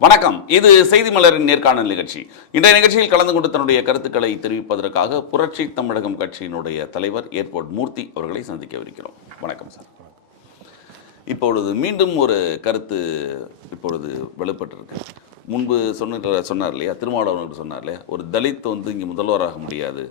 வணக்கம். இது செய்தி மலரின் நேர்காணல் நிகழ்ச்சி. இன்றைய நிகழ்ச்சியில் கலந்து கொண்டு தன்னுடைய கருத்துக்களை தெரிவிப்பதற்காக புரட்சி தமிழகம் கட்சியினுடைய தலைவர் ஏர்போர்ட் மூர்த்தி அவர்களை சந்திக்கவிருக்கிறோம். வணக்கம் சார். இப்பொழுது மீண்டும் ஒரு கருத்து இப்பொழுது வெளிப்பட்டிருக்கு. முன்பு சொன்னார் இல்லையா, திருமாவளவன் சொன்னார் இல்லையா, ஒரு தலித் இங்கே முதல்வராக முடியாது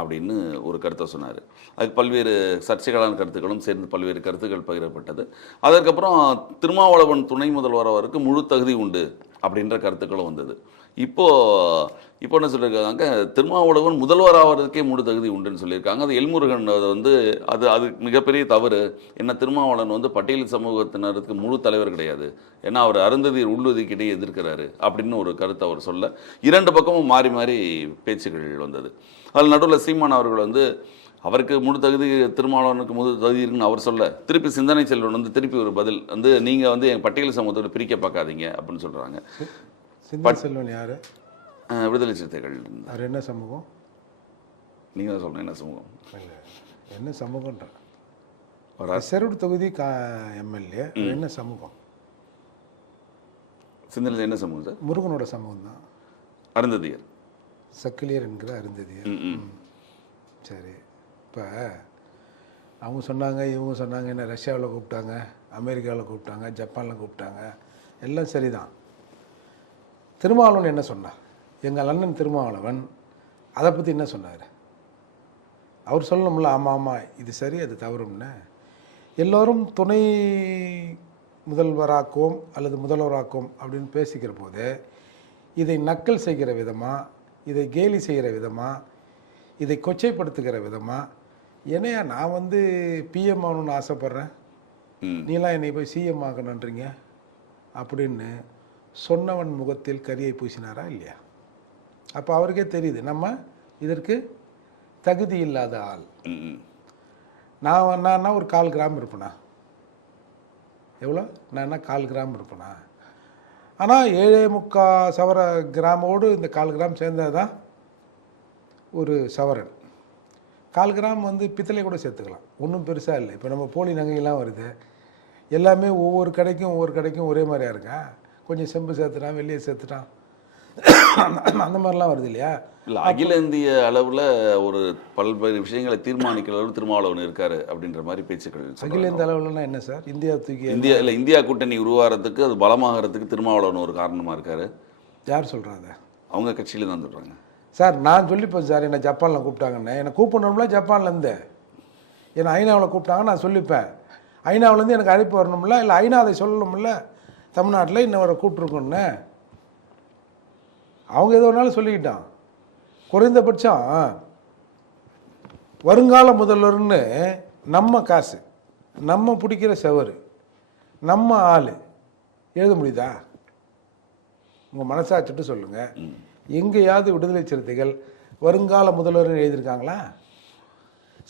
அப்படின்னு ஒரு கருத்தை சொன்னார். அதுக்கு பல்வேறு சர்ச்சைகளான கருத்துக்களும் சேர்ந்து பல்வேறு கருத்துக்கள் பகிரப்பட்டது. அதற்கப்புறம் திருமாவளவன் துணை முதல்வராவதற்கு முழு தகுதி உண்டு அப்படின்ற கருத்துக்களும் வந்தது. இப்போ என்ன சொல்லியிருக்காங்க, திருமாவளவன் முதல்வராகிறதுக்கே முழு தகுதி உண்டுன்னு சொல்லியிருக்காங்க. அது எல்முருகன் அது மிகப்பெரிய தவறு. ஏன்னா திருமாவளவன் பட்டியல் சமூகத்தினருக்கு முழு தலைவர் கிடையாது. ஏன்னா அவர் அருந்ததி உள்ளொதுக்கீட்டை எதிர்க்கிறாரு அப்படின்னு ஒரு கருத்தை அவர் சொல்ல, இரண்டு பக்கமும் மாறி மாறி பேச்சுகள் வந்தது. அதில் நடுவில் சீமான் அவர்கள் அவருக்கு முழு தகுதி, திருமாவளவனுக்கு முழு தகுதி இருக்குன்னு அவர் சொல்ல, திருப்பி சிந்தனை செல்வன் திருப்பி ஒரு பதில் நீங்கள் எங்கள் பட்டியல் சமூகத்தோட பிரிக்க பார்க்காதீங்க அப்படின்னு சொல்கிறாங்க. சிந்தனை செல்வன் யார்? விடுதலை சிறுத்தைகள். அவர் என்ன சமூகம்? நீங்கள் தான் சொல்லணும் என்ன சமூகம். என்ன சமூகன்ற செருடு தொகுதி எம்எல்ஏ என்ன சமூகம்? சிந்தனை என்ன சமூகம் சார்? முருகனோட சமூகம் தான். அருந்ததியர், சக்கிலியர் என்கிற அருந்ததியர். சரி, இப்போ அவங்க சொன்னாங்க, இவங்க சொன்னாங்க, என்ன ரஷ்யாவில் கூப்பிட்டாங்க, அமெரிக்காவில் கூப்பிட்டாங்க, ஜப்பானில் கூப்பிட்டாங்க, எல்லாம் சரிதான். திருமாவளவன் என்ன சொன்னார்? எங்கள் அண்ணன் திருமாவளவன் அதை பற்றி என்ன சொன்னார்? அவர் சொல்லணும்ல, ஆமாம் ஆமாம் இது சரி அது தவறும்னு. எல்லோரும் துணை முதல்வராக்குவோம் அல்லது முதல்வராக்குவோம் அப்படின்னு பேசிக்கிற போது இதை நக்கல் செய்கிற விதமாக, இதை கேலி செய்கிற விதமாக, இதை கொச்சைப்படுத்துகிற விதமாக, என்னையா நான் பிஎம் ஆகணும்னு ஆசைப்பட்றேன், நீலாம் என்னை போய் சிஎம் ஆகணுன்றீங்க அப்படின்னு சொன்னவன் முகத்தில் கரியை பூசினாரா இல்லையா? அப்போ அவருக்கே தெரியுது நம்ம இதற்கு தகுதி இல்லாத ஆள். நான் ஒரு 1/4 கிராம் இருப்பேனா? எவ்வளோ? நான் 1/4 கிராம் இருப்பேனா? ஆனால் 7.25 சவர கிராமோடு இந்த 1/4 கிராம் சேர்ந்தது தான் ஒரு சவரன். 1/4 கிராம் பித்தளை கூட சேர்த்துக்கலாம், ஒன்றும் பெருசாக இல்லை. இப்போ நம்ம போலி நகையெல்லாம் வருது, எல்லாமே ஒவ்வொரு கடைக்கும் ஒரே மாதிரியா இருக்கா? கொஞ்சம் செம்பு சேர்த்துட்டான், வெள்ளியை சேர்த்துட்டான், அந்த மாதிரிலாம் வருது இல்லையா? இல்லை, அகில இந்திய அளவில் ஒரு பல்வேறு விஷயங்களை தீர்மானிக்கிற அளவு திருமாவளவன் இருக்காரு அப்படின்ற மாதிரி பேச்சுக்கள். அகில இந்திய அளவுலன்னா என்ன சார்? இந்தியா தூக்கி இந்தியா கூட்டணி உருவாகிறதுக்கு, அது பலமாகிறதுக்கு திருமாவளவன் ஒரு காரணமாக இருக்காரு. யார் சொல்கிறாங்க? அவங்க கட்சியில் தான் சொல்கிறாங்க. சார் நான் சொல்லிப்பேன் சார், என்னை ஜப்பானில் கூப்பிட்டாங்கன்னு. என்னை கூப்பிடணும்ல ஜப்பான்லேருந்து, என்னை ஐநாவில் கூப்பிட்டாங்க, நான் சொல்லிப்பேன். ஐநாவிலேருந்து எனக்கு அழைப்பு வரணும்ல, இல்லை ஐநா அதை சொல்லணும்ல, தமிழ்நாட்டில் இன்னொரு கூப்பிட்ருக்கோன்னு. அவங்க எது வேணாலும் சொல்லிக்கிட்டான். குறைந்தபட்சம் வருங்கால முதல்வர்னு நம்ம காசு, நம்ம பிடிக்கிற செவரு, நம்ம ஆள் எழுத முடியுதா? உங்கள் மனசாச்சுட்டு சொல்லுங்கள். எங்கேயாவது விடுதலை சிறுத்தைகள் வருங்கால முதல்வர்னு எழுதியிருக்காங்களா?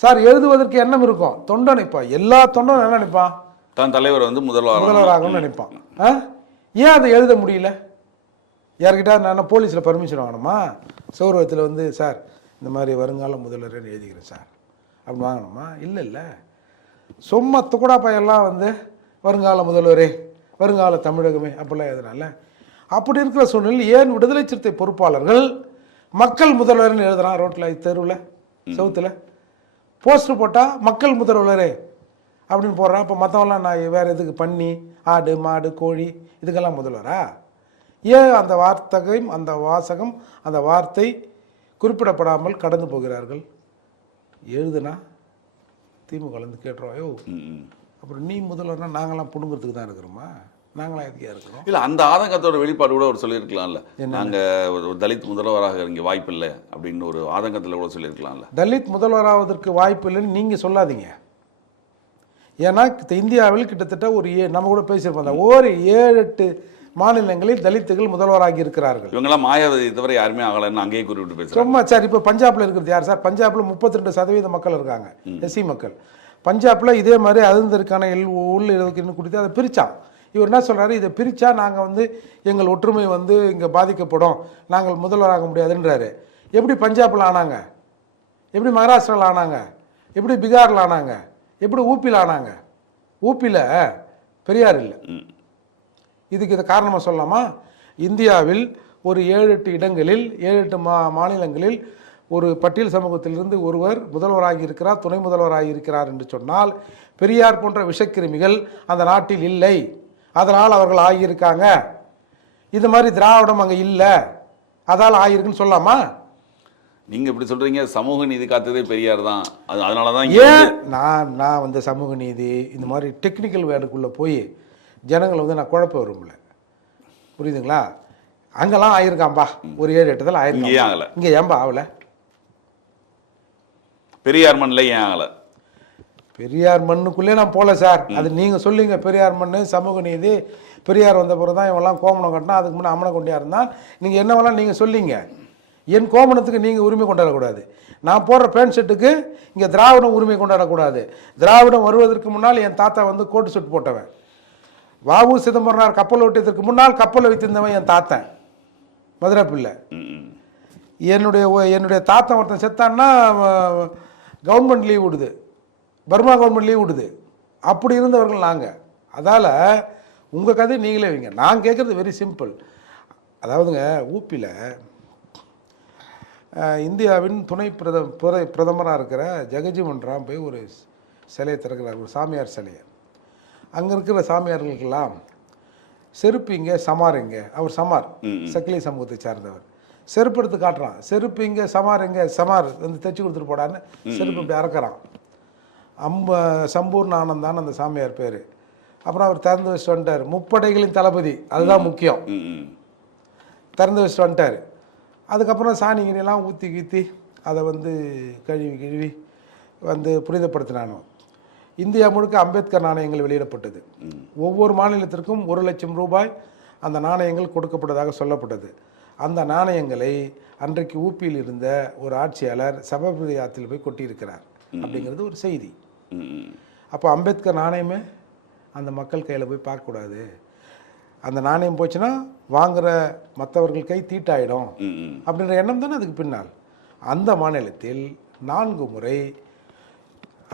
சார் எழுதுவதற்கு எண்ணம் இருக்கும், தொண்டை நினைப்பான். எல்லா தொண்டும் என்ன நினைப்பான்? தான் தலைவர் முதல்வராகணும்னு நினைப்பான். ஏன் அதை எழுத முடியல? யார்கிட்ட நான் போலீஸில் பர்மிஷன் வாங்கணுமா? சௌரவத்தில் சார் இந்த மாதிரி வருங்கால முதல்வர்னு எழுதிக்கிறேன் சார் அப்படின்னு வாங்கணுமா? இல்லை. சும்மா துக்குடா பையெல்லாம் வருங்கால முதல்வரே, வருங்கால தமிழகமே அப்படிலாம் எழுதுனால. அப்படி இருக்கிற சூழ்நிலையில் ஏன் விடுதலை சிறுத்தை பொறுப்பாளர்கள் மக்கள் முதல்வர்னு எழுதுறான்? ரோட்டில், தெருவில், சவுத்தில் போஸ்டர் போட்டால் மக்கள் முதல்வரே அப்படின்னு போடுறான். இப்போ மற்றவங்களாம் நான் வேறு எதுக்கு, பண்ணி ஆடு மாடு கோழி இதுக்கெல்லாம் முதல்வரா? ஏன் அந்த வார்த்தையும் அந்த வாசகம் அந்த வார்த்தை குறிப்பிடப்படாமல் கடந்து போகிறார்கள்? எழுதுனா திமுக கேட்டுருவாயோ, அப்புறம் நீ முதல்வர்னா நாங்களாம் புடுங்கிறதுக்கு தான் இருக்கிறோமா? நாங்களாம் எதுக்கே இருக்கிறோம்? இல்லை, அந்த ஆதங்கத்தோட வெளிப்பாடு கூட அவர் சொல்லியிருக்கலாம்ல. நாங்கள் ஒரு தலித் முதல்வராக இங்கே வாய்ப்பு இல்லை அப்படின்னு ஒரு ஆதங்கத்தில் கூட சொல்லியிருக்கலாம்ல. தலித் முதல்வராவதற்கு வாய்ப்பு இல்லைன்னு நீங்கள் சொல்லாதீங்க. ஏன்னா இந்தியாவில் கிட்டத்தட்ட நம்ம கூட பேசியிருப்போம், ஒரு 7-8 மாநிலங்களில் தலித்துகள் முதல்வராகி இருக்கிறார்கள். இவங்கெல்லாம் மாயாவதி தவிர யாருமே ஆகலைன்னு அங்கேயே குறிப்பிட்டு பேசுகிறாங்க. சும்மா சார், இப்போ பஞ்சாப்ல இருக்கிறது யார் சார்? பஞ்சாப்ல 32% மக்கள் இருக்காங்க, எஸ்சி மக்கள். பஞ்சாப்ல இதே மாதிரி அதற்கான உள்ள இடஒதுக்கீடு கொடுத்து அதை பிரித்தான். இவர் என்ன சொல்கிறாரு, இதை பிரித்தா நாங்கள் எங்கள் ஒற்றுமை இங்கே பாதிக்கப்படும், நாங்கள் முதல்வராக முடியாதுன்றாரு. எப்படி பஞ்சாபில் ஆனாங்க? எப்படி மகாராஷ்டிராவில் ஆனாங்க? எப்படி பீகாரில் ஆனாங்க? எப்படி ஊப்பியில் ஆனாங்க? ஊப்பியில் பெரியார் இல்லை. இதுக்கு இதை காரணமாக சொல்லலாமா? இந்தியாவில் ஒரு 7-8 இடங்களில் 7-8 மாநிலங்களில் ஒரு பட்டியல் சமூகத்திலிருந்து ஒருவர் முதல்வராகி இருக்கிறார், துணை முதல்வராகி இருக்கிறார் என்று சொன்னால் பெரியார் போன்ற விஷக்கிருமிகள் அந்த நாட்டில் இல்லை, அதனால் அவர்கள் ஆகியிருக்காங்க. இது மாதிரி திராவிடம் அங்கே இல்லை, அதால் ஆகியிருக்குன்னு சொல்லாமா? நீங்க இப்படி சொல்றீங்க, சமூக நீதி காத்ததே பெரியார் தான், அதனால தான் ஏன் நான் வந்து சமூக நீதி இந்த மாதிரி டெக்னிக்கல் வேர்டுக்குள்ளே போய் ஜனங்களை வந்து நான் குழப்ப விரும்பல, புரியுதுங்களா? அங்கெல்லாம் ஆயிருக்காம்பா, ஒரு 7-8 தான் ஆயிருக்காங்க, இங்கே ஏன்பா ஆகலை? பெரியார் மண்ணில் ஏன் ஆகலை? பெரியார் மண்ணுக்குள்ளே நான் போகல சார், அது நீங்கள் சொல்லுங்க. பெரியார் மண்ணு சமூக நீதி, பெரியார் வந்த பிறகு தான் இவெல்லாம் கோமணம் கட்டினா, அதுக்கு முன்னே அம்மனை கொண்டியா இருந்தால் நீங்கள் என்னவெல்லாம் நீங்கள் சொல்லிங்க. என் கோமணத்துக்கு நீங்கள் உரிமை கொண்டாடக்கூடாது, நான் போடுற பேண்ட் ஷர்ட்டுக்கு இங்கே திராவிடம் உரிமை கொண்டாடக்கூடாது. திராவிடம் வருவதற்கு முன்னால் என் தாத்தா வந்து கோட்டு ஷர்ட் போட்டவன், வாவு சிதம்பரனார் கப்பல் ஓட்டியதற்கு முன்னால் கப்பலை வைத்திருந்தவன் என் தாத்தன் மதுரை பிள்ளை. என்னுடைய தாத்தன் ஒருத்தன் செத்தான்னா கவர்மெண்ட் லீவ் விடுது, பர்மா கவர்மெண்ட் லீவ் விடுது, அப்படி இருந்தவர்கள் நாங்கள். அதால் உங்கள் கதை நீங்களே வைங்க, நான் கேட்குறது வெரி சிம்பிள். அதாவதுங்க, ஊப்பியில் இந்தியாவின் துணை பிரதமராக இருக்கிற ஜெகஜீவன் ராம் போய் ஒரு சிலையை திறக்கிறார், ஒரு சாமியார் சிலையை. அங்கே இருக்கிற சாமியார்களுக்கெல்லாம் செருப்பு இங்கே, சமார் இங்கே. அவர் சமார், சக்கிலி சமூகத்தை சார்ந்தவர். செருப்பு எடுத்து காட்டுறான், செருப்பு இங்கே, சமார் இங்கே. சமார் வந்து தைச்சி கொடுத்துட்டு போடான்னு செருப்பு இப்படி அறக்கிறான். சம்பூர்ண ஆனந்தான் அந்த சாமியார் பேர். அப்புறம் அவர் திறந்து வச்சுட்டு வந்துட்டார், முப்படைகளின் தளபதி, அதுதான் முக்கியம். திறந்து வச்சுட்டு வந்துட்டார். அதுக்கப்புறம் சாணி கிணியெல்லாம் ஊற்றி கீத்தி அதை வந்து கழுவி வந்து புனிதப்படுத்தினானோ. இந்தியா முழுக்க அம்பேத்கர் நாணயங்கள் வெளியிடப்பட்டது. ஒவ்வொரு மாநிலத்திற்கும் 1 லட்சம் ரூபாய் அந்த நாணயங்கள் கொடுக்கப்பட்டதாக சொல்லப்பட்டது. அந்த நாணயங்களை அன்றைக்கு ஊப்பியில் இருந்த ஒரு ஆட்சியாளர் சபர்மதி ஆற்றில் போய் கொட்டியிருக்கிறார் அப்படிங்கிறது ஒரு செய்தி. அப்போ அம்பேத்கர் நாணயமே அந்த மக்கள் கையில் போய் பார்க்கக்கூடாது, அந்த நாணயம் போச்சுன்னா வாங்குகிற மற்றவர்கள் கை தீட்டாயிடும் அப்படின்ற எண்ணம் தானே அதுக்கு பின்னால். அந்த மாநிலத்தில் 4 முறை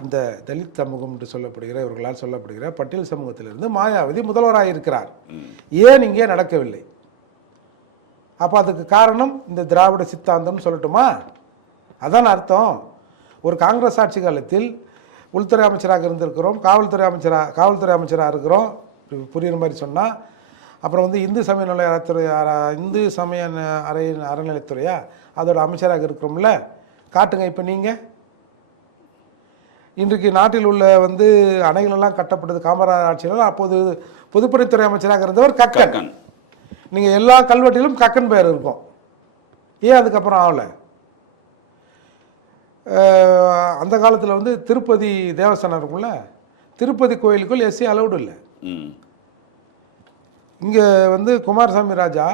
அந்த தலித் சமூகம் என்று சொல்லப்படுகிற இவர்களால் சொல்லப்படுகிற பட்டியல் சமூகத்திலிருந்து மாயாவதி முதல்வராக இருக்கிறார். ஏன் இங்கே நடக்கவில்லை? அப்போ அதுக்கு காரணம் இந்த திராவிட சித்தாந்தம்னு சொல்லட்டுமா? அதான் அர்த்தம். ஒரு காங்கிரஸ் ஆட்சி காலத்தில் உள்துறை அமைச்சராக இருந்திருக்கிறோம், காவல்துறை அமைச்சராக இருக்கிறோம், புரியுற மாதிரி சொன்னால். அப்புறம் வந்து இந்து சமய அறநிலைத்துறையா அதோட அமைச்சராக இருக்கிறோம்ல, காட்டுங்க. இப்போ நீங்கள் இன்றைக்கு நாட்டில் உள்ள வந்து அணைகளெல்லாம் கட்டப்பட்டது காமராஜர் ஆட்சியில், அப்போது பொதுப்பணித்துறை அமைச்சராக இருந்தவர் கக்கன். நீங்கள் எல்லா கல்வெட்டிலும் கக்கன் பெயர் இருக்கும், ஏன் அதுக்கப்புறம் ஆகலை? அந்த காலத்தில் வந்து திருப்பதி தேவஸ்தானம் இருக்கும்ல, திருப்பதி கோயிலுக்குள் எஸ்சி அலௌடு இல்லை. இங்கே வந்து குமாரசாமி ராஜா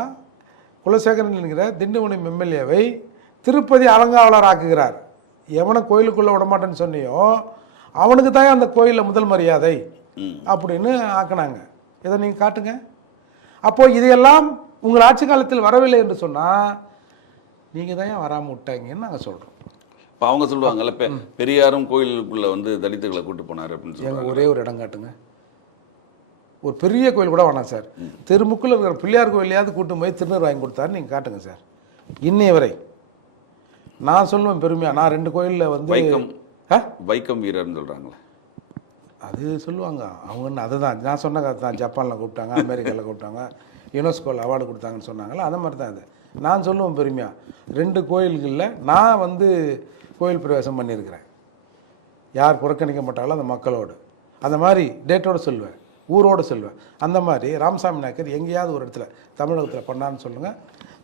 குலசேகரன் என்கிற திண்டுவனம் எம்எல்ஏவை திருப்பதி அலங்காவலர் ஆக்குகிறார். எவனை கோயிலுக்குள்ளே விடமாட்டேன்னு சொன்னியோ அவனுக்கு தான் அந்த கோயிலில் முதல் மரியாதை அப்படின்னு ஆக்கினாங்க. இதை நீங்கள் காட்டுங்க. அப்போது இதையெல்லாம் உங்கள் ஆட்சி காலத்தில் வரவில்லை என்று சொன்னால் நீங்கள் தான் வராமல் விட்டாங்கன்னு நாங்கள் சொல்கிறோம். இப்போ அவங்க சொல்லுவாங்கல்ல, பெரியாரும் கோயிலுக்குள்ளே வந்து தலித்துகளை கூட்டு போனார் அப்படின்னு சொல்லுவாங்க. ஒரே ஒரு இடம் காட்டுங்க, ஒரு பெரிய கோயில் கூட வேணாம் சார், தெருமுக்கில் இருக்கிற பிள்ளையார் கோயிலையாவது கூட்டு போய் திருநீர் வாங்கி கொடுத்தாரு நீங்கள் காட்டுங்க சார். இன்னைய வரை நான் சொல்லுவேன் பெருமையாக, நான் 2 கோயிலில் வந்து வைக்கம் வீரர்னு சொல்கிறாங்களே, அது சொல்லுவாங்க அவங்க. அதுதான் நான் சொன்ன கதை தான். ஜப்பானில் கூப்பிட்டாங்க, அமெரிக்காவில் கூப்பிட்டாங்க, யுனெஸ்கோவில் அவார்டு கொடுத்தாங்கன்னு சொன்னாங்களே, அந்த மாதிரி தான் இது. நான் சொல்லுவேன் பெருமையாக, 2 கோயில்களில் நான் வந்து கோயில் பிரவேசம் பண்ணியிருக்கிறேன். யார் புறக்கணிக்க மாட்டாங்களோ அந்த மக்களோடு, அந்த மாதிரி டேட்டோடு சொல்லுவேன், ஊரோடு சொல்லுவேன். அந்த மாதிரி ராமசாமி நாயக்கர் எங்கேயாவது ஒரு இடத்துல தமிழகத்தில் பண்ணான்னு சொல்லுங்கள்.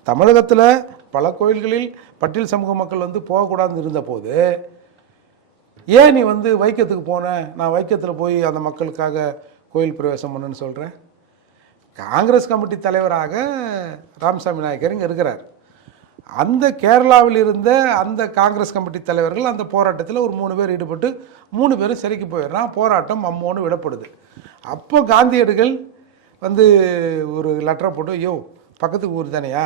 தமிழகத்தில் பல கோயில்களில் பட்டியல் சமூக மக்கள் வந்து போகக்கூடாதுன்னு இருந்த போது ஏன் நீ வந்து வைக்கத்துக்கு போன, நான் வைக்கத்தில் போய் அந்த மக்களுக்காக கோயில் பிரவேசம் பண்ணுன்னு சொல்கிறேன்? காங்கிரஸ் கமிட்டி தலைவராக ராமசாமி நாயக்கர் இங்கே இருக்கிறார். அந்த கேரளாவில் இருந்த அந்த காங்கிரஸ் கமிட்டி தலைவர்கள் அந்த போராட்டத்தில் ஒரு 3 பேர் ஈடுபட்டு 3 பேரும் சிறைக்கு போயிடுறான். போராட்டம் அம்மோன்னு விடப்படுது. அப்போ காந்தியடிகள் வந்து ஒரு லெட்டரை போட்டு, யோ பக்கத்துக்கு ஊர் தானேயா,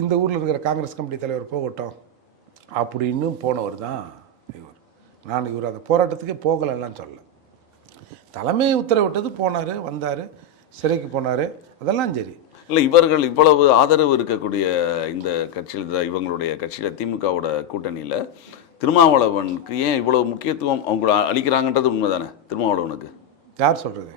இந்த ஊரில் இருக்கிற காங்கிரஸ் கமிட்டி தலைவர் போகட்டும் அப்படின்னு போனவர் தான் இவர். நான் இவர் அந்த போராட்டத்துக்கே போகலைன்னு சொல்ல, தலைமை உத்தரவிட்டது, போனார், வந்தார், சிறைக்கு போனார், அதெல்லாம் சரி. இல்லை, இவர்கள் இவ்வளவு ஆதரவு இருக்கக்கூடிய இந்த கட்சியில், இவங்களுடைய கட்சியில், திமுகவோட கூட்டணியில் திருமாவளவனுக்கு ஏன் இவ்வளவு முக்கியத்துவம் அவங்க அளிக்கிறாங்கன்றது உண்மைதானே? திருமாவளவனுக்கு யார் சொல்கிறது?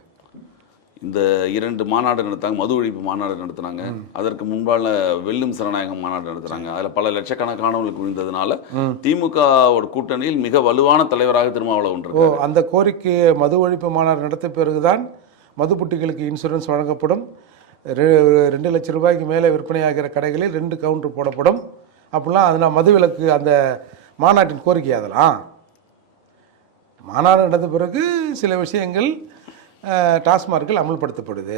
இந்த 2 மாநாடு நடத்தாங்க, மது ஒழிப்பு மாநாடு நடத்துனாங்க, அதற்கு முன்பால வெல்லும் சரணாயகம் மாநாடு நடத்துறாங்க. அதில் பல லட்சக்கணக்கானவர்களுக்கு விழுந்ததுனால திமுகவோட கூட்டணியில் மிக வலுவான தலைவராக திருமாவளவன் இருக்காரு. அந்த கோரிக்கை மது ஒழிப்பு மாநாடு நடத்த பிறகுதான் மது புட்டிகளுக்கு இன்சூரன்ஸ் வழங்கப்படும், 2 லட்சம் ரூபாய்க்கு மேலே விற்பனையாகிற கடைகளில் 2 கவுண்டர் போடப்படும் அப்படிலாம். அதனால் மது விலக்கு அந்த மாநாட்டின் கோரிக்கை. அதெல்லாம் மாநாடு நடந்த பிறகு சில விஷயங்கள் டாஸ்மார்க்கில் அமல்படுத்தப்படுது.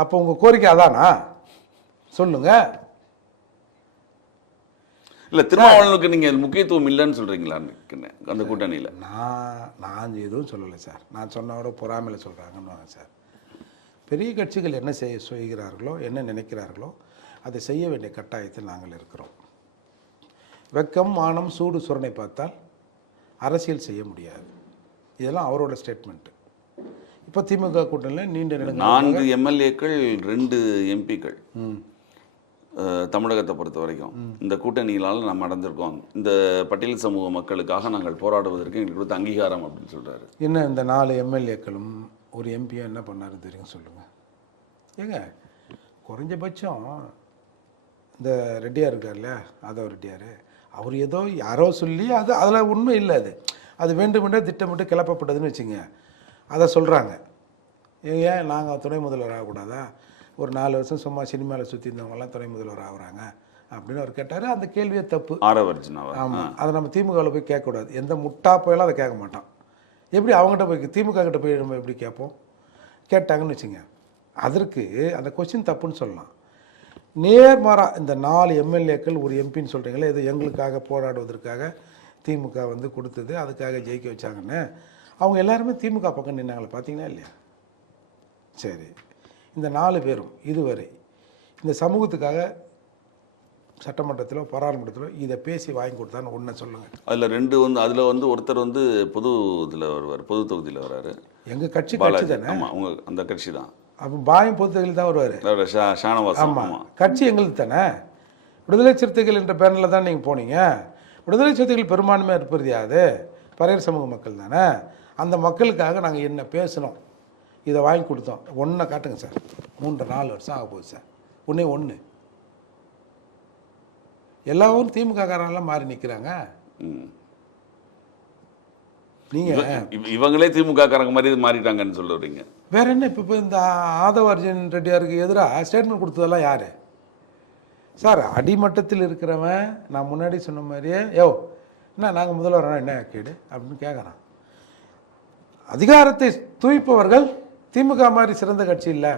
அப்போ உங்கள் கோரிக்கை அதானா? சொல்லுங்க. இல்லை, திருமாவளவனுக்கு நீங்கள் முக்கியத்துவம் இல்லைன்னு சொல்கிறீங்களா அந்த கூட்டணியில்? நான் எதுவும் சொல்லலை சார். நான் சொன்னவரை பொறாமையில் சொல்கிறாங்கன்னு சார். பெரிய கட்சிகள் என்ன செய்கிறார்களோ, என்ன நினைக்கிறார்களோ அதை செய்ய வேண்டிய கட்டாயத்தில் நாங்கள் இருக்கிறோம். வெக்கம், மானம், சூடு, சுரணை பார்த்தால் அரசியல் செய்ய முடியாது. இதெல்லாம் அவரோட ஸ்டேட்மெண்ட்டு. இப்போ திமுக கூட்டணியில் நீண்ட நெடுங்க 4 எம்எல்ஏக்கள் 2 எம்பிக்கள் தமிழகத்தை பொறுத்த வரைக்கும் இந்த கூட்டணிகளால் நாம் நடந்திருக்கோம். இந்த பட்டியல் சமூக மக்களுக்காக நாங்கள் போராடுவதற்கு எங்களுக்கு கொடுத்த அங்கீகாரம் அப்படின்னு சொல்கிறாரு. என்ன இந்த 4 எம்எல்ஏக்களும் ஒரு எம்பியும் என்ன பண்ணாரு தெரியும்? சொல்லுங்கள். ஏங்க, குறைஞ்சபட்சம் இந்த ரெட்டியார் இருக்கார்ல, ஆதவ ரெட்டியார், அவர் ஏதோ யாரோ சொல்லி அதில் உண்மை இல்லை. அது வேண்டுமென்றே திட்டமிட்டு கிளப்பப்பட்டதுன்னு வச்சுங்க. அதை சொல்கிறாங்க. ஏன் நாங்கள் துணை முதல்வர் ஆகக்கூடாதா? ஒரு 4 வருஷம் சும்மா சினிமாவில் சுற்றி இருந்தவங்கலாம் துணை முதல்வர் ஆகுறாங்க அப்படின்னு அவர் கேட்டார். அந்த கேள்வியே தப்பு. ஆமாம், அதை நம்ம திமுகவில் போய் கேட்கக்கூடாது. எந்த முட்டா போயெல்லாம் அதை கேட்க மாட்டோம். எப்படி அவங்ககிட்ட போய் திமுக கிட்ட போய் நம்ம எப்படி கேட்போம்? கேட்டாங்கன்னு வச்சுங்க, அதற்கு அந்த கொஸ்டின் தப்புன்னு சொல்லலாம். நேர்மாறாக இந்த 4 எம்எல்ஏக்கள் ஒரு எம்பின்னு சொல்கிறீங்களே, இது எங்களுக்காக போராடுவதற்காக திமுக வந்து கொடுத்தது, அதுக்காக ஜெயிக்க வச்சாங்கன்னு அவங்க எல்லாருமே திமுக பக்கம் நின்னாங்களே, பார்த்தீங்கன்னா இல்லையா? சரி, இந்த 4 பேரும் இதுவரை இந்த சமூகத்துக்காக சட்டமன்றத்திலோ பாராளுமன்றத்திலோ இதை பேசி வாங்கி கொடுத்தான்னு ஒன்று சொல்லுங்கள். அதில் வந்து ஒருத்தர் வந்து பொது இதில் வருவார், பொது தொகுதியில் வர்றாரு. எங்கள் கட்சி தானே? ஆமாம், அவங்க அந்த கட்சி தான். அப்போ பாயம் பொது தொகுதியில் தான் வருவார். ஷானவாஸ். ஆமாம், கட்சி எங்களுக்கு தானே. விடுதலை சிறுத்தைகள் என்ற பேரில் தான் நீங்கள் போனீங்க. விடுதலை சிறுத்தைகள் பெரும்பான்மையாக இருப்பது யாது? பறையர் சமூக மக்கள் தானே. அந்த மக்களுக்காக நாங்கள் என்ன பேசணும், இதை வாங்கி கொடுத்தோம். ஒன்றை காட்டுங்க சார். 3-4 வருஷம் ஆக போகுது சார். ஒன்று எல்லாரும் திமுக காரெல்லாம் மாறி நிற்கிறாங்க. நீங்கள் இவங்களே திமுக காரங்க மாதிரி மாறிட்டாங்கன்னு சொல்லுறீங்க. வேற என்ன? இப்போ இந்த ஆதவ அர்ஜுன் ரெட்டியாருக்கு எதிராக ஸ்டேட்மெண்ட் கொடுத்ததெல்லாம் யார் சார்? அடிமட்டத்தில் இருக்கிறவன் நான் முன்னாடி சொன்ன மாதிரியே என்ன நாங்கள் முதல்வர் என்ன கேடு அப்படின்னு கேட்குறான். அதிகாரத்தை தூய்ப்பவர்கள் திமுக மாதிரி சிறந்த கட்சி இல்லை,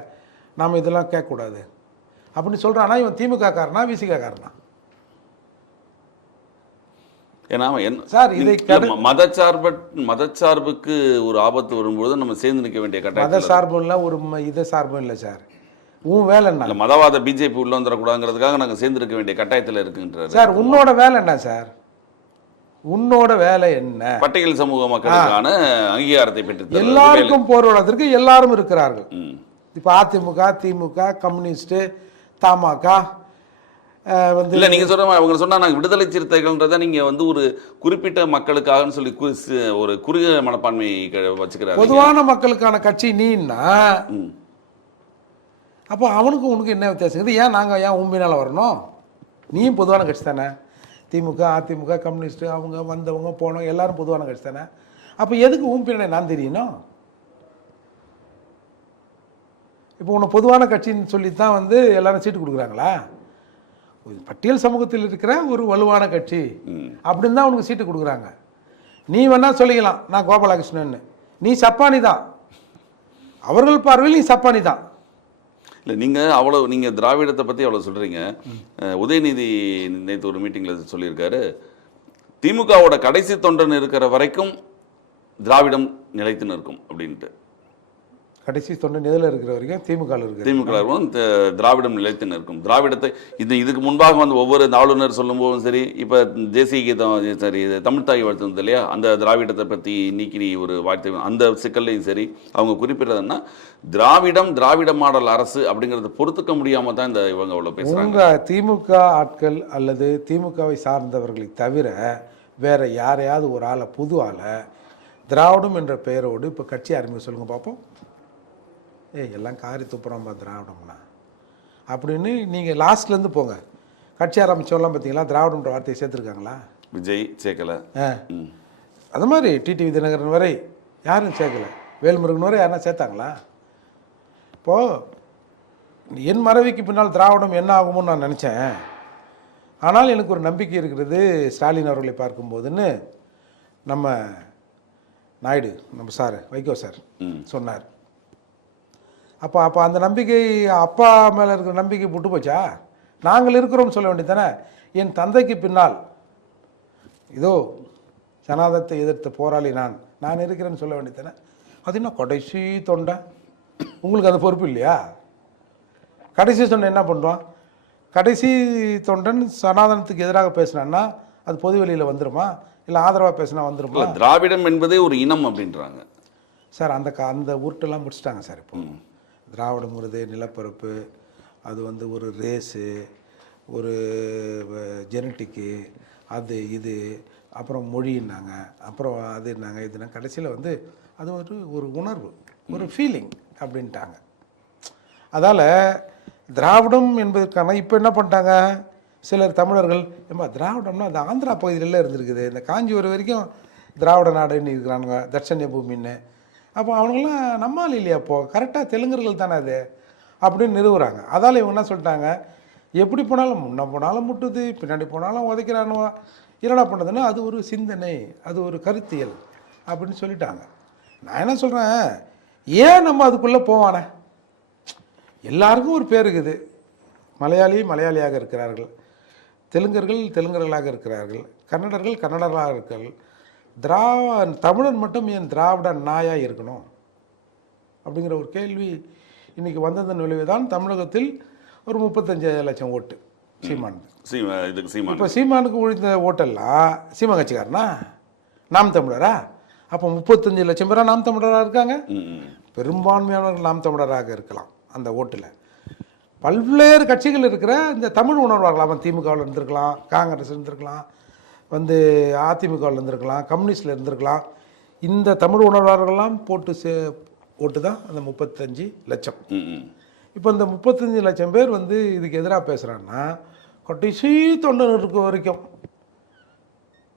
நாம் இதெல்லாம் கேட்கக்கூடாது அப்படின்னு சொல்கிறானா? இவன் திமுக காரனா விசிக காரனா? ஏன்னா சார், இதை மதச்சார்புக்கு ஒரு ஆபத்து வரும்போது நம்ம சேர்ந்து நிற்க வேண்டிய கட்டாயம். மத சார்பும் இல்லை, ஒரு இதை சார்பும் இல்லை சார். உன் வேலை என்ன? மதவாத பிஜேபி உள்ள வந்துடக்கூடாதுங்கிறதுக்காக நாங்கள் சேர்ந்து இருக்க வேண்டிய கட்டாயத்தில் இருக்குன்றார் சார். உன்னோட வேலை என்ன சார்? உன்னோட வேலை என்ன? பட்டியல் சமூக மக்களுக்கான அங்கீகாரத்தை பெற்று எல்லாருக்கும் போராடுவதற்கு எல்லாரும் இருக்கிறார்கள். இப்போ அதிமுக, திமுக, கம்யூனிஸ்ட், தமாக வந்து இல்லை, நீங்கள் சொல்கிற அவங்க சொன்னால் நாங்கள் விடுதலை சிறுத்தைகள்ன்றதை நீங்கள் வந்து ஒரு குறிப்பிட்ட மக்களுக்காகன்னு சொல்லி ஒரு குறுகிய மனப்பான்மை வச்சுக்கிறாரு. பொதுவான மக்களுக்கான கட்சி நீன்னா அப்போ அவனுக்கும் உனக்கு என்ன வித்தியாசம்? இது ஏன் நாங்கள் ஏன் உண்மையினால் வரணும்? நீயும் பொதுவான கட்சி தானே. திமுக, அதிமுக, கம்யூனிஸ்ட்டு அவங்க வந்தவங்க போனவங்க எல்லாரும் பொதுவான கட்சி தானே. அப்போ எதுக்கு உண்மையினை நான் தெரியணும்? இப்போ உன்னை பொதுவான கட்சின்னு சொல்லி தான் வந்து எல்லாரும் சீட்டு கொடுக்குறாங்களா? பட்டியல் சமூகத்தில் இருக்கிற ஒரு வலுவான கட்சி அப்படின்னு தான் உனக்கு சீட்டு கொடுக்குறாங்க. நீ வேணா சொல்லிக்கலாம் நான் கோபாலகிருஷ்ணன், நீ சப்பானி தான். அவர்கள் பார்வையில் நீ சப்பானி தான். இல்லை, நீங்கள் திராவிடத்தை பற்றி அவ்வளோ சொல்கிறீங்க. உதயநிதி நேற்று ஒரு மீட்டிங்கில் சொல்லியிருக்காரு, திமுகவோட கடைசி தொண்டன் இருக்கிற வரைக்கும் திராவிடம் நிலைத்து நிற்கும் அப்படின்ட்டு. கடைசி தொண்டன் எதில் இருக்கிற வரைக்கும் திமுக இருக்கிற திமுக திராவிடம் நிலைத்து நிற்கும். திராவிடத்தை இதுக்கு முன்பாக வந்து ஒவ்வொரு ஆளுநர் சொல்லும் போதும் சரி, இப்போ தேசிய கீதம் சரி, தமிழ்த்தாய் வாழ்த்து இல்லையா, அந்த திராவிடத்தை பற்றி இன்னைக்கு ஒரு வார்த்தை அந்த சிக்கல்லையும் சரி அவங்க குறிப்பிடுறதுன்னா திராவிட மாடல் அரசு அப்படிங்கிறத பொறுத்துக்க முடியாம தான் இந்த இவங்க அவ்வளோ பேசுறாங்க. திமுக ஆட்கள் அல்லது திமுகவை சார்ந்தவர்களை தவிர வேற யாரையாவது ஒரு ஆளை, புது ஆளை திராவிடம் என்ற பெயரோடு இப்போ கட்சி ஆரம்பிக்க சொல்லுங்க பார்ப்போம். எல்லாம் காரி துப்புறோம்பா திராவிடம்னா அப்படின்னு நீங்கள் லாஸ்ட்லேருந்து போங்க. கட்சி ஆரம்பித்தவங்களாம் பார்த்தீங்களா திராவிடம்ன்ற வார்த்தையை சேர்த்துருக்காங்களா? விஜய் சேர்க்கலை. அது மாதிரி டிடிவி தினகரன் வரை யாரும் சேர்க்கலை. வேல்முருகன் வரை யாருன்னா சேர்த்தாங்களா? இப்போது என் மறைவுக்கு பின்னால் திராவிடம் என்ன ஆகுமோன்னு நான் நினச்சேன். ஆனால் எனக்கு ஒரு நம்பிக்கை இருக்கிறது ஸ்டாலின் அவர்களை பார்க்கும்போதுன்னு நம்ம நாயுடு, நம்ம சார் வைகோ சார் சொன்னார். அப்போ அந்த நம்பிக்கை, அப்பா மேலே இருக்கிற நம்பிக்கை விட்டு போச்சா? நாங்கள் இருக்கிறோம்னு சொல்ல வேண்டியதானே. என் தந்தைக்கு பின்னால் இதோ சனாதத்தை எதிர்த்த போராளி நான் இருக்கிறேன்னு சொல்ல வேண்டியதானே. அது என்ன கடைசி தொண்டை? உங்களுக்கு அந்த பொறுப்பு இல்லையா? கடைசி தொண்டை என்ன பண்ணுவான்? கடைசி தொண்டன் சனாதனத்துக்கு எதிராக பேசினான்னா அது பொது வெளியில் வந்துருமா? இல்லை ஆதரவாக பேசினா வந்துருமா? திராவிடம் என்பதே ஒரு இனம் அப்படின்றாங்க சார். அந்த உருட்டெல்லாம் முடிச்சிட்டாங்க சார். இப்போ திராவிடங்கிறது நிலப்பரப்பு, அது வந்து ஒரு ரேஸு, ஒரு ஜெனட்டிக்கு, அது இது, அப்புறம் மொழின்னாங்க, அப்புறம் அதுன்னாங்க, இதுனா கடைசியில் வந்து அது ஒரு உணர்வு, ஒரு ஃபீலிங் அப்படின்ட்டாங்க. அதால் திராவிடம் என்பதற்கான இப்போ என்ன பண்ணிட்டாங்க சிலர் தமிழர்கள், ஏமா திராவிடம்னா அந்த ஆந்திரா பகுதியிலலாம் இருந்திருக்குது, இந்த காஞ்சிபுரம் வரைக்கும் திராவிட நாடுன்னு இருக்கிறானுங்க, தட்சண்ய பூமின்னு. அப்போ அவனுங்களாம் நம்மால் இல்லையா? அப்போது கரெக்டாக தெலுங்கர்கள் தானே அது அப்படின்னு நிறுவுறாங்க. அதால் இவங்க என்ன சொல்லிட்டாங்க, எப்படி போனாலும் முன்ன போனாலும் முட்டுது, பின்னாடி போனாலும் உதைக்கிறானுவா, என்னடா பண்ணுறதுன்னா அது ஒரு சிந்தனை, அது ஒரு கருத்தியல் அப்படின்னு சொல்லிட்டாங்க. நான் என்ன சொல்கிறேன், ஏன் நம்ம அதுக்குள்ளே போவானே? எல்லாருக்கும் ஒரு பேர் இருக்குது. மலையாளியாக இருக்கிறார்கள், தெலுங்கர்களாக இருக்கிறார்கள், கன்னடர்களாக இருக்கிறார்கள். தமிழன் மட்டும் ஏன் திராவிட நாயாக இருக்கணும் அப்படிங்கிற ஒரு கேள்வி இன்றைக்கி வந்ததன் விளைவு தான் தமிழகத்தில் ஒரு 35 லட்சம் ஓட்டு சீமானுக்கு. இப்போ சீமானுக்கு ஒழிந்த ஓட்டெல்லாம் சீமா கட்சிக்காரனா, நாம் தமிழரா? அப்போ 35 லட்சம் பேராக நாம் தமிழராக இருக்காங்க. பெரும்பான்மையானவர்கள் நாம் தமிழராக இருக்கலாம் அந்த ஓட்டில். பல்வேறு கட்சிகள் இருக்கிற இந்த தமிழ் உணர்வார்கள், அவன் திமுகவில் இருந்திருக்கலாம், காங்கிரஸ் இருந்திருக்கலாம், வந்து அதிமுகவில் இருந்திருக்கலாம், கம்யூனிஸ்டில் இருந்திருக்கலாம். இந்த தமிழ் உணர்வாளர்கள்லாம் போட்டு ஓட்டு தான் அந்த 35 லட்சம். இப்போ இந்த 35 லட்சம் பேர் வந்து இதுக்கு எதிராக பேசுகிறான்னா கடைசி தொண்டன் இருக்க வரைக்கும்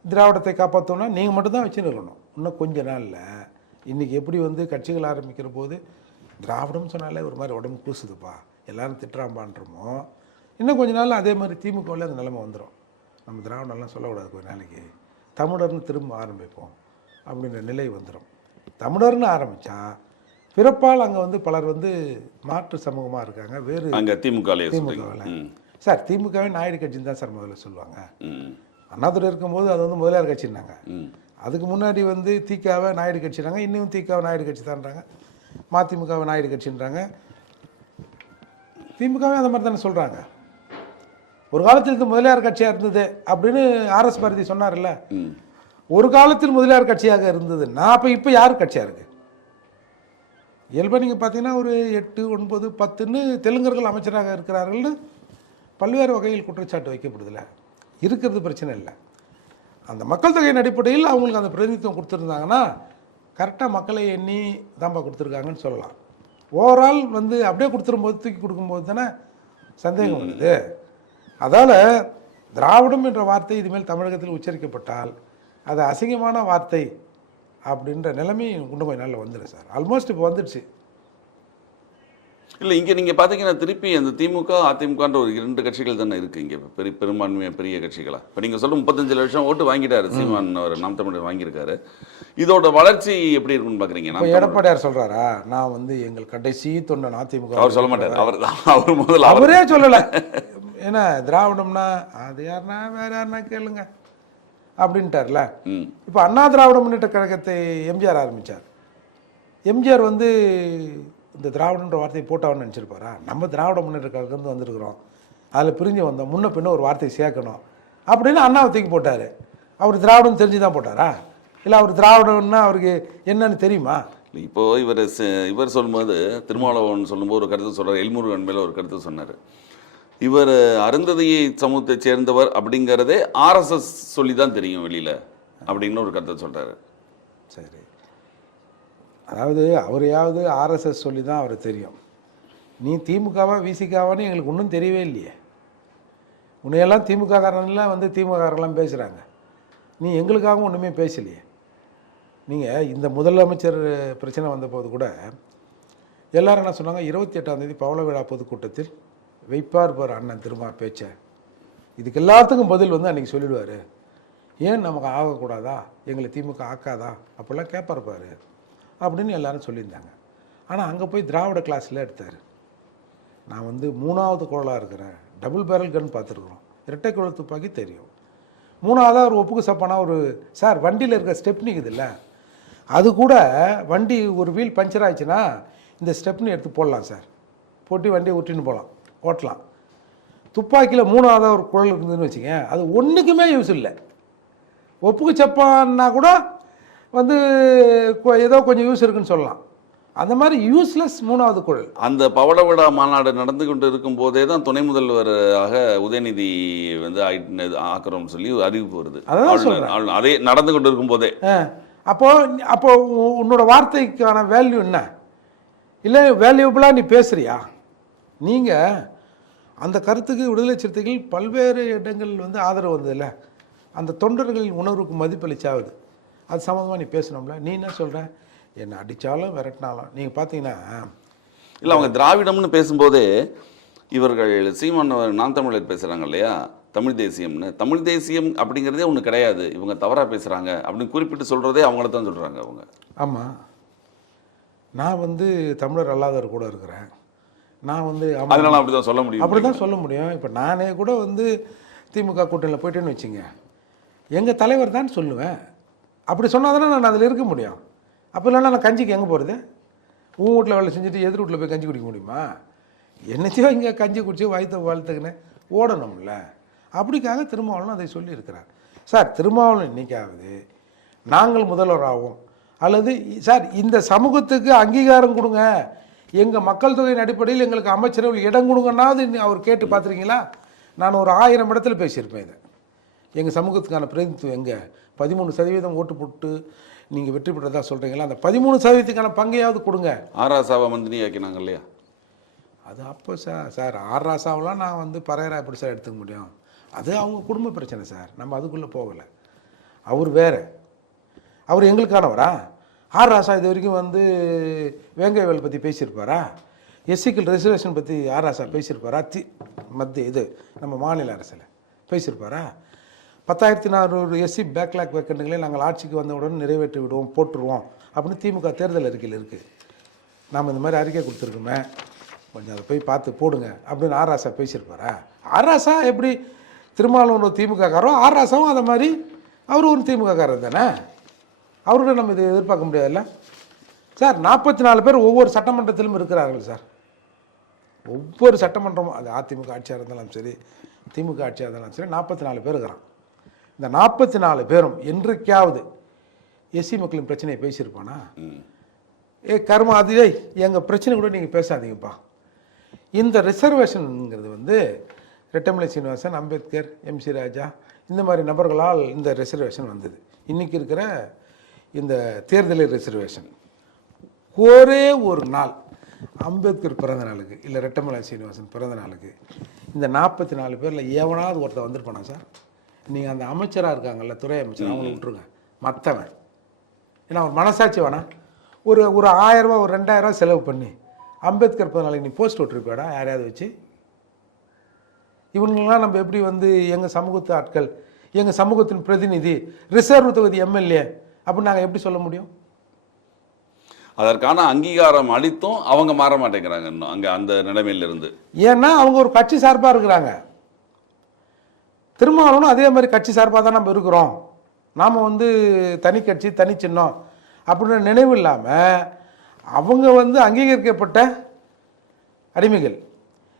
திராவிடத்தை காப்பாற்றோன்னா நீங்கள் மட்டும்தான் வச்சுன்னு இருக்கணும். இன்னும் கொஞ்ச நாளில் இன்றைக்கி எப்படி வந்து கட்சிகள் ஆரம்பிக்கிற போது திராவிடம் சொன்னாலே ஒரு மாதிரி உடம்பு கூசுதுப்பா, எல்லாரும் திட்டுறாம்பான்றமோ, இன்னும் கொஞ்ச நாள் அதே மாதிரி திமுகவில் அந்த நிலைமை வந்துடும். நம்ம திராவிடம்லாம் சொல்லக்கூடாது, கொஞ்ச நாளைக்கு தமிழர்னு திரும்ப ஆரம்பிப்போம் அப்படின்ற நிலை வந்துடும். தமிழர்னு ஆரம்பித்தா பிறப்பால் அங்கே வந்து பலர் வந்து மாற்று சமூகமாக இருக்காங்க. வேறு திமுகவில் சார், திமுகவே நாயுடு கட்சின்னு தான் சார் முதல்ல சொல்லுவாங்க. அண்ணாதுரை இருக்கும்போது அது வந்து முதலியார் கட்சின்னாங்க. அதுக்கு முன்னாடி வந்து திகாவை நாயுடு கட்சினாங்க, இன்னும் திகாவை நாயுடு கட்சி தான்றாங்க, மதிமுகவை நாயுடு கட்சின்றாங்க. திமுகவே அந்த மாதிரி தானே சொல்கிறாங்க. ஒரு காலத்தில் இது முதலியார் கட்சியாக இருந்தது அப்படின்னு ஆர்எஸ் பாரதி சொன்னார்ல, ஒரு காலத்தில் முதலியார் கட்சியாக இருந்ததுன்னா அப்போ இப்போ யார் கட்சியாக இருக்குது? இயல்பாக நீங்கள் பார்த்தீங்கன்னா ஒரு 8, 9, 10ன்னு தெலுங்கர்கள் அமைச்சராக இருக்கிறார்கள்னு பல்வேறு வகையில் குற்றச்சாட்டு வைக்கப்படுதில்ல. இருக்கிறது பிரச்சனை இல்லை. அந்த மக்கள் தொகையின் அடிப்படையில் அவங்களுக்கு அந்த பிரதிநிதித்துவம் கொடுத்துருந்தாங்கன்னா கரெக்டாக மக்களை எண்ணி தான்பா கொடுத்துருக்காங்கன்னு சொல்லலாம். ஓவரால் வந்து அப்படியே கொடுத்துரும்போது, தூக்கி கொடுக்கும்போது தானே சந்தேகம் வருது. அதால் திராவிடம் என்ற வார்த்தை இதுமேல் தமிழகத்தில் உச்சரிக்கப்பட்டால் அது அசிங்கமான வார்த்தை அப்படின்ற நிலைமை இன்னும் கொஞ்ச நாளில் வந்துடும் சார். ஆல்மோஸ்ட் இப்போ வந்துடுச்சு. இல்லை, இங்கே நீங்கள் பார்த்தீங்கன்னா திருப்பி அந்த திமுக அதிமுகன்ற ஒரு 2 கட்சிகள் தானே இருக்குது இங்கே பெரும்பான்மையாக பெரிய கட்சிகளாக. இப்போ நீங்கள் சொல்ல 35 லட்சம் ஓட்டு வாங்கிட்டாரு சீமான், அவர் நாம் தமிழர் வாங்கியிருக்காரு. இதோட வளர்ச்சி எப்படி இருக்குன்னு பார்க்குறீங்க? இப்போ எடப்பாடியார் சொல்கிறாரா, நான் வந்து எங்கள் கடைசி தொண்டன் அதிமுக? அவர் சொல்ல மாட்டார். அவர் முதல்ல அவரே சொல்லலை. ஏன்னா திராவிடம்னா அது யாருன்னா வேற யாருன்னா கேளுங்க அப்படின்ட்டார்ல. இப்போ அண்ணா திராவிட முன்னேற்ற கழகத்தை எம்ஜிஆர் ஆரம்பித்தார். எம்ஜிஆர் வந்து இந்த திராவிடன்ற வார்த்தையை போட்டான்னு நினச்சிருப்பாரா? நம்ம திராவிட முன்னேற்ற கழகத்துலேருந்து வந்திருக்கிறோம், அதில் பிரிஞ்சு வந்தோம், முன்ன பின்ன ஒரு வார்த்தையை சேர்க்கணும் அப்படின்னு அண்ணாவை தூக்கி போட்டார். அவர் திராவிடம் தெரிஞ்சு தான் போட்டாரா, இல்லை அவர் திராவிடம்னா அவருக்கு என்னன்னு தெரியுமா? இப்போ இவர் சொல்லும்போது, திருமாவளவன் சொல்லும்போது ஒரு கருத்து சொல்கிறார், எல்முருகன் மேலே ஒரு கருத்து சொன்னார். இவர் அருந்ததி சமூகத்தை சேர்ந்தவர் அப்படிங்கிறதே ஆர்எஸ்எஸ் சொல்லி தான் தெரியும் வெளியில் அப்படின்னு ஒரு கருத்தை சொல்கிறாரு. சரி, அதாவது அவரையாவது ஆர்எஸ்எஸ் சொல்லி தான் அவரை தெரியும். நீ திமுகவா விசிகாவான்னு எங்களுக்கு ஒன்றும் தெரியவே இல்லையே. உன்னையெல்லாம் திமுககாரன்லாம் வந்து திமுககாரெல்லாம் பேசுகிறாங்க, நீ எங்களுக்காகவும் ஒன்றுமே பேசலையே. நீங்கள் இந்த முதலமைச்சர் பிரச்சனை வந்தபோது கூட எல்லாரும் என்ன சொன்னாங்க, 28ஆம் தேதி பவள விழா பொதுக்கூட்டத்தில் வைப்பார் பார் அண்ணன் திரும்ப பேச்சை, இதுக்கு எல்லாத்துக்கும் பதில் வந்து அன்றைக்கி சொல்லிடுவார். ஏன் நமக்கு ஆகக்கூடாதா, எங்களை திமுக ஆக்காதா அப்படிலாம் கேட்பார் பாரு அப்படின்னு எல்லாரும் சொல்லியிருந்தாங்க. ஆனால் அங்கே போய் திராவிட கிளாஸில் எடுத்தார். நான் வந்து 3வது குழலாக இருக்கிறேன், டபுள் பேரல் கன் பார்த்துருக்குறோம், இரட்டை குழல் துப்பாக்கி தெரியும். 3வதாக ஒரு ஒப்புக்கு சப்பானா ஒரு சார் வண்டியில் இருக்க ஸ்டெப்னி இருக்குதுல்ல, அது கூட வண்டி ஒரு வீல் பஞ்சர் ஆயிடுச்சுன்னா இந்த ஸ்டெப்னி எடுத்து போடலாம் சார், போட்டு வண்டியை ஒட்டின்னு போகலாம், ஓட்டலாம். துப்பாக்கியில் 3வதாக ஒரு குழல் இருந்ததுன்னு வச்சுங்க, அது ஒன்றுக்குமே யூஸ் இல்லை. ஒப்புக்கு சப்பான்னா கூட வந்து ஏதோ கொஞ்சம் யூஸ் இருக்குன்னு சொல்லலாம். அந்த மாதிரி யூஸ்லெஸ் 3வது குழல். அந்த பவள விழா மாநாடு நடந்து கொண்டு இருக்கும் போதே தான் துணை முதல்வராக உதயநிதி வந்து ஆக்குறோம்னு சொல்லி அறிவிப்பு வருது. அதே நடந்து கொண்டு இருக்கும் போதே. அப்போ உன்னோட வார்த்தைக்கான வேல்யூ என்ன? இல்லை வேல்யூபிளாக நீ பேசுறியா? நீங்கள் அந்த கருத்துக்கு விடுதலை சிறுத்தைகள் பல்வேறு இடங்கள் வந்து ஆதரவு வந்ததில்ல, அந்த தொண்டர்களின் உணர்வுக்கு மதிப்பளிச்சாகுது. அது சம்மந்தமாக நீ பேசணும்ல. நீ என்ன சொல்கிற, என்னை அடித்தாலும் விரட்டினாலும் நீங்கள் பார்த்தீங்கன்னா இல்லை, அவங்க திராவிடம்னு பேசும்போதே இவர்கள் சீமான் நான் தமிழர் பேசுகிறாங்க இல்லையா, தமிழ் தேசியம்னு. தமிழ் தேசியம் அப்படிங்கிறதே ஒன்று கிடையாது, இவங்க தவறாக பேசுகிறாங்க அப்படின்னு குறிப்பிட்டு சொல்கிறதே அவங்கள தான் சொல்கிறாங்க அவங்க. ஆமாம், நான் வந்து தமிழர் அல்லாதவர் கூட இருக்கிறேன், நான் வந்து அதனால அப்படி தான் சொல்ல முடியும். அப்படி தான் சொல்ல முடியும். இப்போ நானே கூட வந்து திமுக கூட்டணியில் போயிட்டேன்னு வச்சுங்க, எங்கள் தலைவர் தான் சொல்லுவேன். அப்படி சொன்னால் தானே நான் அதில் இருக்க முடியும். அப்போ இல்லைன்னா நான் கஞ்சிக்கு எங்கே போகிறது? உன் வீட்டில் வேலை செஞ்சுட்டு எதிர் வீட்டில் போய் கஞ்சி குடிக்க முடியுமா? என்னத்தையோ இங்கே கஞ்சி குடிச்சு வாய்த்த வாழ்த்துக்குன்னு ஓடணும்ல. அப்படிக்காக திருமாவளவன் அதை சொல்லியிருக்கிறார். சார், திருமாவளவன் இன்னைக்காவது நாங்கள் முதல்வராகவும் அல்லது சார் இந்த சமூகத்துக்கு அங்கீகாரம் கொடுங்க, எங்கள் மக்கள் தொகையின் அடிப்படையில் எங்களுக்கு அமைச்சரவை இடம் கொடுங்கன்னாவது அவர் கேட்டு பார்த்துருக்கீங்களா? நான் ஒரு 1000 இடத்துல பேசியிருப்பேன் இதை. எங்கள் சமூகத்துக்கான பிரதிநிதித்துவம் எங்கே? 13% ஓட்டு போட்டு நீங்கள் வெற்றி பெற்றதா சொல்கிறீங்களா? அந்த 13%க்கான பங்கையாவது கொடுங்க. ஆராசாவை மந்திரி ஆக்கினாங்க இல்லையா, அது அப்போ சார் ஆராசாவெலாம் நான் வந்து பறையரா எப்படி சார் எடுத்துக்க முடியும்? அது அவங்க குடும்ப பிரச்சனை சார், நம்ம அதுக்குள்ளே போகலை. அவர் வேறு, அவர் எங்களுக்கானவரா? ஆராசா இது வரைக்கும் வந்து வேங்கைவேல் பற்றி பேசியிருப்பாரா? எஸ்சிக்கல் ரிசர்வேஷன் பற்றி ஆராசா பேசியிருப்பாரா? மத்திய இது நம்ம மாநில அரசில் பேசியிருப்பாரா? 10,400 எஸ்சி பேக்லாக் வேக்கண்ட்டுகளே நாங்கள் ஆட்சிக்கு வந்தவுடன் நிறைவேற்றி விடுவோம், போட்டுருவோம் அப்படின்னு திமுக தேர்தல் அறிக்கையில் இருக்குது. நாம் இந்த மாதிரி அறிக்கை கொடுத்துருக்கோமே, கொஞ்சம் அதை போய் பார்த்து போடுங்க அப்படின்னு ஆராசா பேசியிருப்பாரா? ஆராசா எப்படி திருமாவளவன் திமுககாரோ, ஆராசாவும் அதை மாதிரி அவரும் ஒரு திமுககாரர் தானே, அவர்கிட்ட நம்ம இதை எதிர்பார்க்க முடியாதுல்ல சார். 44 பேர் ஒவ்வொரு சட்டமன்றத்திலும் இருக்கிறார்கள் சார். ஒவ்வொரு சட்டமன்றமும் அது அதிமுக ஆட்சியாக இருந்தாலும் சரி, திமுக ஆட்சியாக இருந்தாலும் சரி, 44 பேர் இருக்கிறான். இந்த 44 பேரும் என்றைக்காவது எஸ்சி மக்களின் பிரச்சனையை பேசியிருப்பானா? கர்மா, அதுவே எங்கள் பிரச்சனை கூட நீங்கள் பேசாதீங்கப்பா. இந்த ரிசர்வேஷனுங்கிறது வந்து ரெட்டமலை சீனிவாசன், அம்பேத்கர், எம்சி ராஜா இந்த மாதிரி நபர்களால் இந்த ரிசர்வேஷன் வந்தது. இன்றைக்கி இருக்கிற இந்த தேர்தலில் ரிசர்வேஷன் ஒரே ஒரு நாள் அம்பேத்கர் பிறந்த நாளுக்கு இல்லை ரெட்டமலை சீனிவாசன் பிறந்த நாளுக்கு இந்த 44 பேரில் எவனாவது ஒருத்தர் வந்திருப்பானா சார்? நீங்கள் அந்த அமைச்சராக இருக்காங்கல்ல, துறை அமைச்சர், அவங்கள விட்டுருங்க, மற்றவன். ஏன்னா ஒரு மனசாட்சி வேணா, ஒரு 1000 ரூபா ஒரு 2000 செலவு பண்ணி அம்பேத்கர் பிறந்த நாளைக்கு நீ போஸ்ட் விட்டுருப்பாடா யாரையாவது வச்சு? இவங்களாம் நம்ம எப்படி வந்து எங்கள் சமூகத்து ஆட்கள், எங்கள் சமூகத்தின் பிரதிநிதி, ரிசர்வ் தொகுதி எம்எல்ஏ அப்படின்னு நாங்கள் எப்படி சொல்ல முடியும்? அதற்கான அங்கீகாரம் அளித்தும் அவங்க மாற மாட்டேங்கிறாங்க இன்னும் அங்கே அந்த நிலைமையிலிருந்து. ஏன்னா அவங்க ஒரு கட்சி சார்பாக இருக்கிறாங்க. திருமாவளவனும் அதே மாதிரி கட்சி சார்பாக தான் நம்ம இருக்கிறோம், நாம் வந்து தனி கட்சி தனி சின்னம் அப்படின்னு நினைவு இல்லாமல் அவங்க வந்து அங்கீகரிக்கப்பட்ட அடிமைகள்,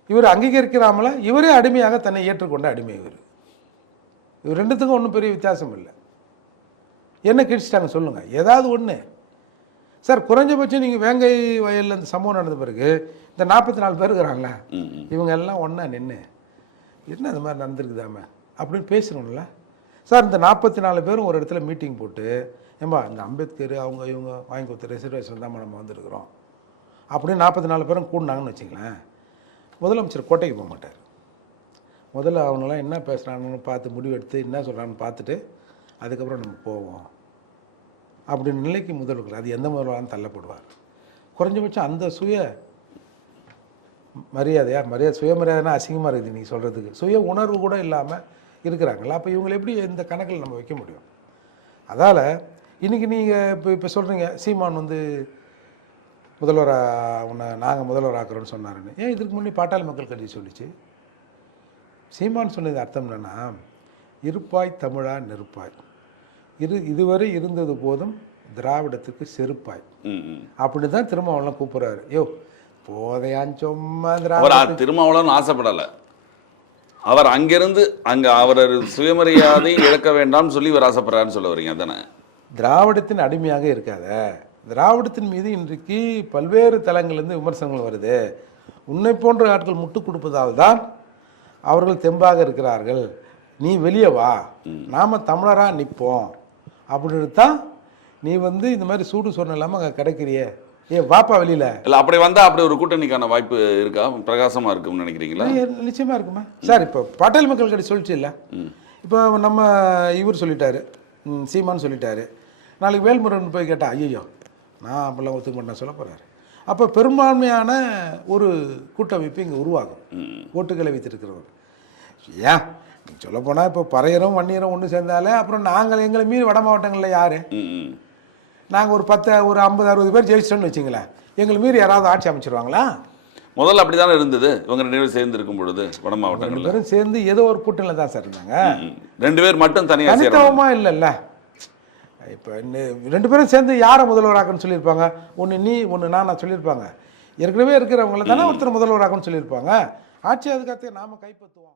இவர் அங்கீகரிக்கிறாமல இவரே அடிமையாக தன்னை ஏற்றுக்கொண்ட அடிமை. இவர் ரெண்டுத்துக்கும் ஒன்றும் பெரிய வித்தியாசம் இல்லை. என்ன கிழிச்சிட்டாங்க சொல்லுங்க, ஏதாவது ஒன்று. சார் குறைஞ்சபட்சம் நீங்கள் வேங்கை வயலில் இந்த சம்பவம் நடந்த பிறகு இந்த 44 பேர் இருக்கிறாங்களா, இவங்க எல்லாம் ஒன்றா நின்று என்ன இந்த மாதிரி நடந்திருக்குதாம அப்படின்னு பேசணும்ல சார். இந்த 44 பேரும் ஒரு இடத்துல மீட்டிங் போட்டு, ஏம்பா இந்த அம்பேத்கர் அவங்க இவங்க வாங்கி கொடுத்த ரிசர்வேஷன் தான் நம்ம வந்திருக்கிறோம் அப்படின்னு 44 பேரும் கூடினாங்கன்னு வச்சுங்களேன், முதலமைச்சர் கோட்டைக்கு போக மாட்டார். முதல்ல அவங்களாம் என்ன பேசுகிறாங்கன்னு பார்த்து முடிவெடுத்து என்ன சொல்கிறான்னு பார்த்துட்டு அதுக்கப்புறம் நம்ம போவோம் அப்படின்னு நிலைக்கு முதல்வர் அது எந்த முதல்வராலும் தள்ளப்படுவார். குறைஞ்சபட்சம் அந்த சுயமரியாதைனா அசிங்கமாக இருக்குது நீங்கள் சொல்கிறதுக்கு, சுய உணர்வு கூட இல்லாமல் இருக்கிறாங்களா. அப்போ இவங்களை எப்படி இந்த கணக்கில் நம்ம வைக்க முடியும்? அதால் இன்றைக்கி நீங்கள் இப்போ சொல்கிறீங்க சீமான் வந்து உன்னை நாங்கள் முதல்வர் ஆக்குறோன்னு சொன்னாருன்னு. ஏன் இதுக்கு முன்னே பாட்டாளி மக்கள் கட்சி சொல்லிச்சு? சீமான் சொன்னது அர்த்தம் என்னன்னா, இருப்பாய் தமிழா நெருப்பாய், இதுவரை இருந்தது போதும் திராவிடத்துக்கு செருப்பாய் அப்படி தான் திருமாவளவன் கூப்பிட்றாரு. யோ போதையான் சும்மா திருமாவளவன் ஆசைப்படலை, அவர் அங்கிருந்து அங்கே அவர் சுயமரியாதை இழக்க வேண்டாம்னு சொல்லி இவர் ஆசைப்படுறாருன்னு சொல்ல வரீங்க தானே? திராவிடத்தின் அடிமையாக இருக்காத. திராவிடத்தின் மீது இன்றைக்கு பல்வேறு தளங்கள்லேருந்து விமர்சனங்கள் வருது. உன்னை போன்ற ஆட்கள் முட்டு கொடுப்பதால் தான் அவர்கள் தெம்பாக இருக்கிறார்கள். நீ வெளியே வா, நாம தமிழராக நிற்போம் அப்படின்னு தான் நீ வந்து இந்த மாதிரி சூடு சொன்ன இல்லாமல் அங்கே கிடைக்கிறிய. வாப்பா வெளியில. இல்லை அப்படி வந்தா அப்படி ஒரு கூட்டணிக்கான வாய்ப்பு இருக்கா? பிரகாசமா இருக்கும்னு நினைக்கிறீங்களா? நிச்சயமா இருக்குமா சார்? இப்போ பாட்டாளி மக்கள் கட்சி சொல்லிச்சு இல்லை, இப்போ நம்ம இவர் சொல்லிட்டாரு, சீமான் சொல்லிட்டாரு. நாளைக்கு வேல்முருகன் போய் கேட்டா ஐயோ நான் அப்படிலாம் ஒத்துக்க மாட்டேன் சொல்ல போறாரு. அப்போ பெரும்பான்மையான ஒரு கூட்டமைப்பு இங்கே உருவாகும், ஓட்டுகளை வைத்திருக்கிறது. ஏன் சொல்ல போனால் இப்போ பறையரும் வன்னியரும் ஒன்று சேர்ந்தாலே அப்புறம் நாங்கள் எங்களை மீறி வட மாவட்டங்களில் யார், நாங்கள் ஒரு 50-60 பேர் ஜெயிச்சிட்டோன்னு வச்சுங்களேன், எங்களை மீறி யாராவது ஆட்சி அமைச்சிருவாங்களா? முதல்ல அப்படிதானே இருந்தது. இவங்க 2 பேரும் சேர்ந்து இருக்கும் பொழுது வட மாவட்டங்கள் 2 பேரும் சேர்ந்து ஏதோ ஒரு கூட்டணியில் தான் சார் இருந்தாங்க. 2 பேர் மட்டும் தனித்துவமாக இல்லைல்ல. இப்போ 2 பேரும் சேர்ந்து யாரை முதல்வராக்குன்னு சொல்லியிருப்பாங்க? ஒன்று நீ ஒன்று நான் சொல்லியிருப்பாங்க. ஏற்கனவே இருக்கிறவங்கள தானே ஒருத்தர் முதல்வராக்குன்னு சொல்லியிருப்பாங்க. ஆட்சி அதுக்காக நாம கைப்பற்றுவோம்.